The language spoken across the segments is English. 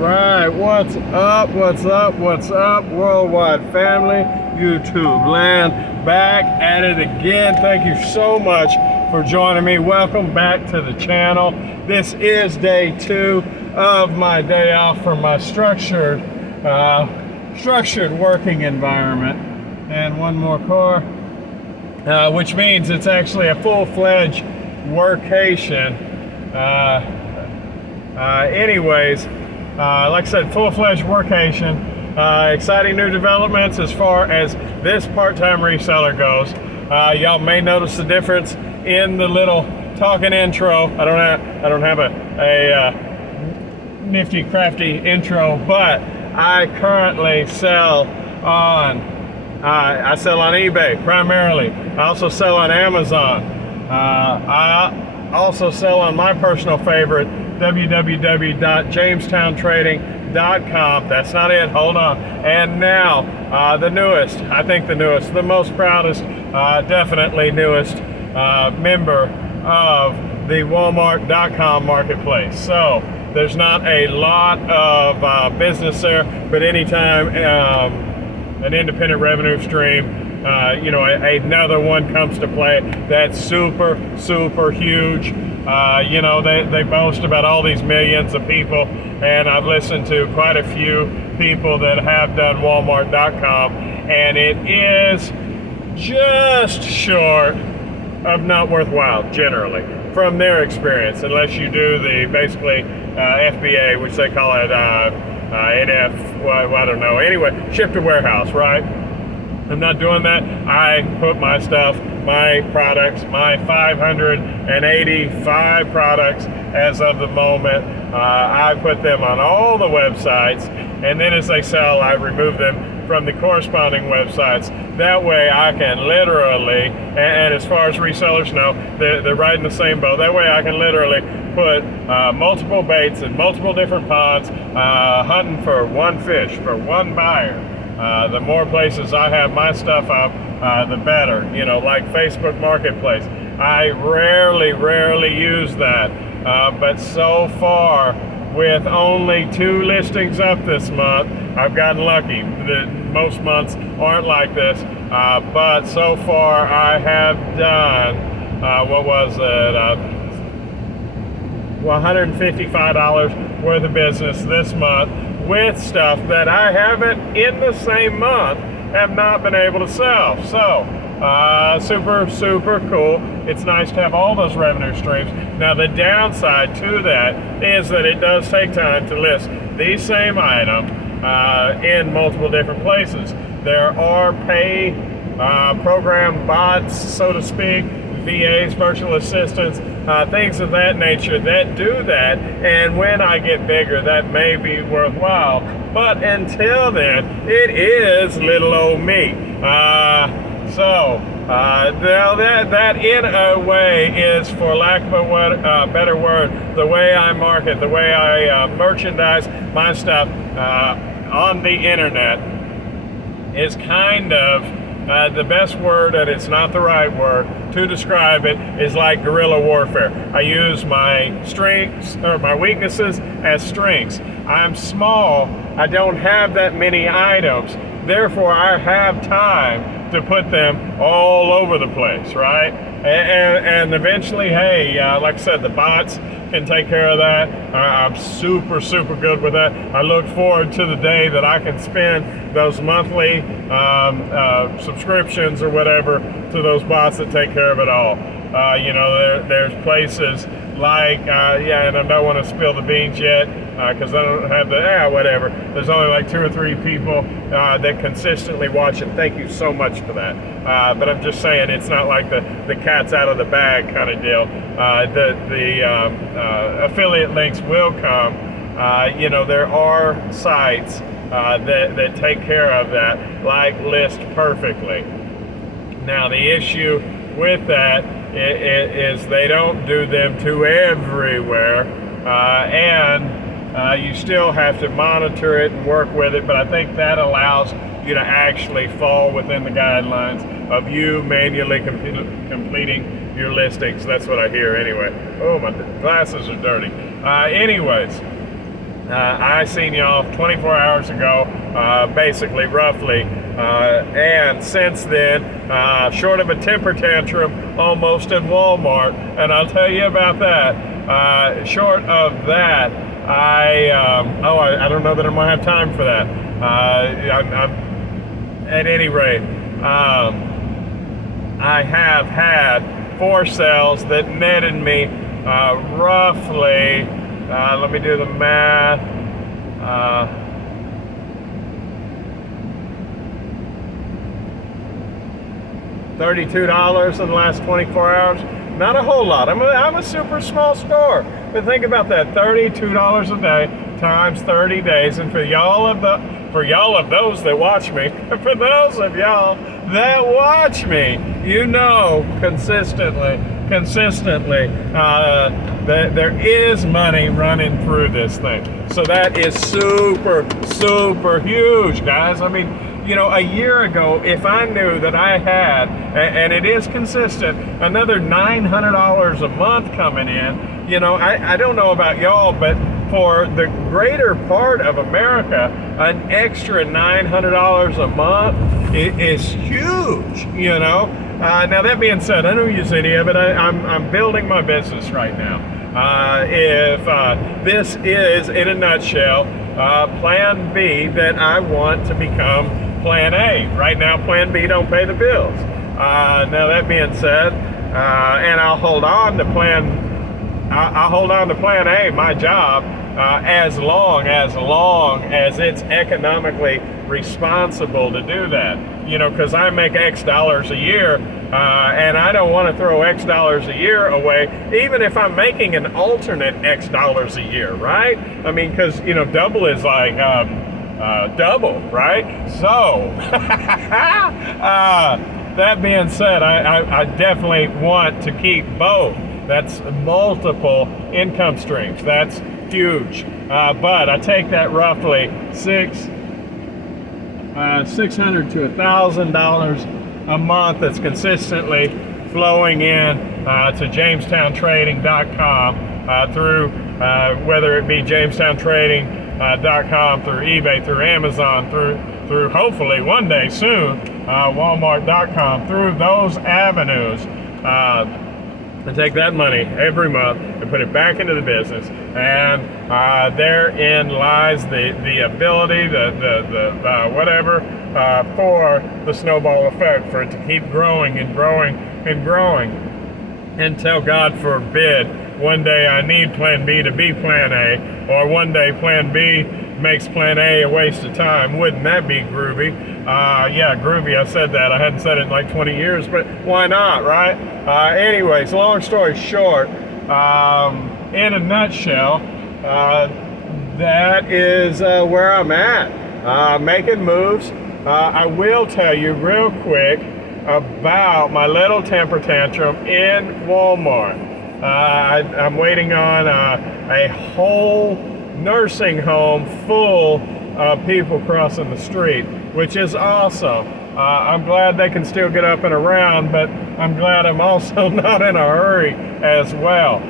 right, what's up, worldwide family, YouTube land, back at it again. Thank you so much for joining me. Welcome back to the channel. This is day 2 of my day off from my structured working environment. And one more car, which means it's actually a full-fledged workation. Like I said, full-fledged workation. Exciting new developments as far as this part-time reseller goes. Y'all may notice the difference in the little talking intro. I don't have a nifty, crafty intro, but I currently sell on I sell on eBay primarily. I also sell on Amazon. I also sell on my personal favorite, www.jamestowntrading.com. That's not it, hold on. And now, the most proudest, definitely newest member of the Walmart.com marketplace. So there's not a lot of business there, but anytime an independent revenue stream, another one comes to play, that's super huge. They boast about all these millions of people, and I've listened to quite a few people that have done Walmart.com, and it is just short of not worthwhile, generally, from their experience, unless you do the basically FBA, which they call it NF, well, I don't know. Anyway, ship to warehouse, right? I'm not doing that. I put my stuff, my products, my 585 products as of the moment, I put them on all the websites, and then as they sell, I remove them from the corresponding websites. That way I can literally, and as far as resellers know, they're right in the same boat. That way I can literally put multiple baits in multiple different ponds, hunting for one fish, for one buyer. The more places I have my stuff up, the better. Like Facebook Marketplace. I rarely use that, but so far, with only 2 listings up this month, I've gotten lucky. Most months aren't like this, but so far I have done, $155 worth of business this month with stuff that I haven't in the same month have not been able to sell. So super cool. It's nice to have all those revenue streams. Now the downside to that is that it does take time to list the same item in multiple different places. There are pay program bots, so to speak, VAs, virtual assistants, things of that nature that do that, and when I get bigger that may be worthwhile, but until then it is little old me. That in a way is, for lack of a better word, the way I market, the way I merchandise my stuff on the internet is kind of the best word, and it's not the right word to describe it, is like guerrilla warfare. I use my strengths or my weaknesses as strengths. I'm small, I don't have that many items, therefore I have time to put them all over the place, right? And eventually, hey, like I said, the bots can take care of that. I'm super good with that. I look forward to the day that I can spend those monthly subscriptions or whatever to those bots that take care of it all. There's places like, and I don't want to spill the beans yet, because I don't have whatever. There's only like 2 or 3 people that consistently watch, and thank you so much for that. But I'm just saying, it's not like the cat's out of the bag kind of deal. The affiliate links will come. There are sites that take care of that, like List Perfectly. Now the issue with that is they don't do them to everywhere, and you still have to monitor it and work with it, but I think that allows you to actually fall within the guidelines of you manually completing your listings. That's what I hear anyway. Oh, my glasses are dirty. I seen y'all 24 hours ago, basically, roughly, and since then, short of a temper tantrum, almost in Walmart, and I'll tell you about that. Short of that, I don't know that I'm gonna have time for that. At any rate, I have had 4 sales that netted me roughly. Let me do the math. $32 in the last 24 hours. Not a whole lot. I'm a super small store. But think about that: $32 a day times 30 days. And for y'all of those that watch me, for those of y'all that watch me, you know consistently, that there is money running through this thing. So that is super, super huge, guys. I mean, you know, a year ago, if I knew that I had, and it is consistent, another $900 a month coming in, you know, I don't know about y'all, but for the greater part of America, an extra $900 a month is huge, you know. Now that being said, I don't use any of it. I'm building my business right now. If this is, in a nutshell, Plan B that I want to become Plan A. Right now, Plan B don't pay the bills. Now that being said, and I'll hold on to Plan A, my job, as long as it's economically responsible to do that. You know, because I make X dollars a year, and I don't want to throw X dollars a year away, even if I'm making an alternate X dollars a year, right? I mean, because, you know, double is like double, right? So, that being said, I definitely want to keep both. That's multiple income streams. That's huge. But I take that roughly $600 to $1,000 a month that's consistently flowing in to JamestownTrading.com through whether it be JamestownTrading.com, through eBay, through Amazon, through hopefully one day soon Walmart.com, through those avenues. And take that money every month and put it back into the business, and therein lies the ability, the whatever, for the snowball effect, for it to keep growing and growing and growing until, God forbid, one day I need Plan B to be Plan A, or one day Plan B makes Plan A a waste of time. Wouldn't that be groovy? Yeah, groovy. I said that. I hadn't said it in like 20 years, but why not, right? Anyways, long story short, in a nutshell, that is where I'm at, making moves. I will tell you real quick about my little temper tantrum in Walmart. I'm waiting on a whole nursing home full of people crossing the street, which is awesome. I'm glad they can still get up and around, but I'm glad I'm also not in a hurry as well.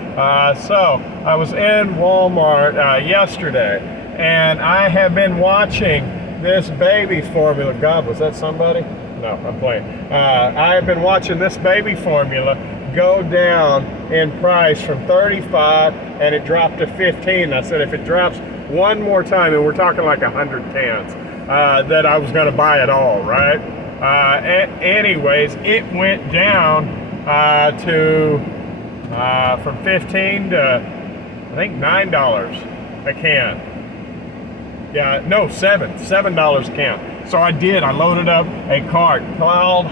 So I was in Walmart yesterday, and I have been watching this baby formula. God, was that somebody? No, I'm playing. I have been watching this baby formula go down in price from 35, and it dropped to 15. I said if it drops one more time, and we're talking like 100 cans, that I was going to buy it all, right? Anyways, it went down to from 15 to I think $9 a can. Yeah, no, $7 a can. So I loaded up a cart, piled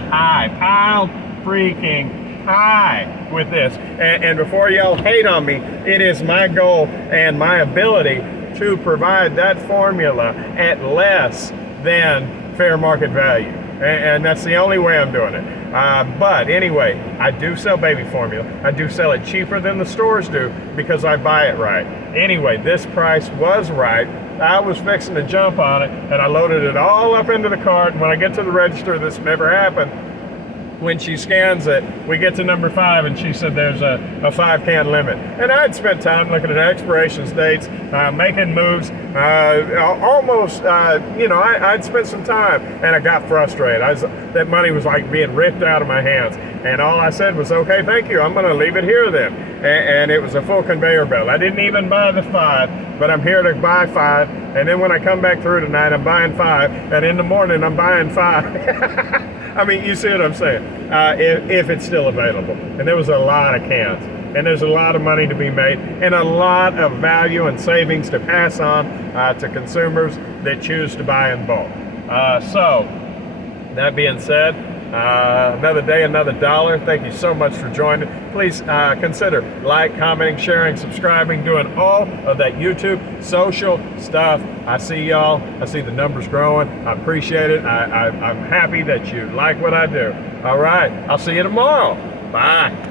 freaking high with this. And before y'all hate on me, it is my goal and my ability to provide that formula at less than fair market value. And that's the only way I'm doing it. But anyway, I do sell baby formula. I do sell it cheaper than the stores do because I buy it right. Anyway, this price was right. I was fixing to jump on it, and I loaded it all up into the cart. And when I get to the register, this never happened. When she scans it, we get to number 5, and she said there's a 5-can limit. And I'd spent time looking at expiration dates, making moves, almost, I'd spent some time and I got frustrated. That money was like being ripped out of my hands. And all I said was, okay, thank you. I'm going to leave it here then. And it was a full conveyor belt. I didn't even buy the 5, but I'm here to buy 5. And then when I come back through tonight, I'm buying 5. And in the morning, I'm buying 5. I mean, you see what I'm saying? If it's still available. And there was a lot of cans. And there's a lot of money to be made and a lot of value and savings to pass on to consumers that choose to buy in bulk. So, that being said, another day, another dollar. Thank you so much for joining. Please consider like, commenting, sharing, subscribing, doing all of that YouTube social stuff. I see y'all. I see the numbers growing. I appreciate it. I'm happy that you like what I do. All right. I'll see you tomorrow. Bye.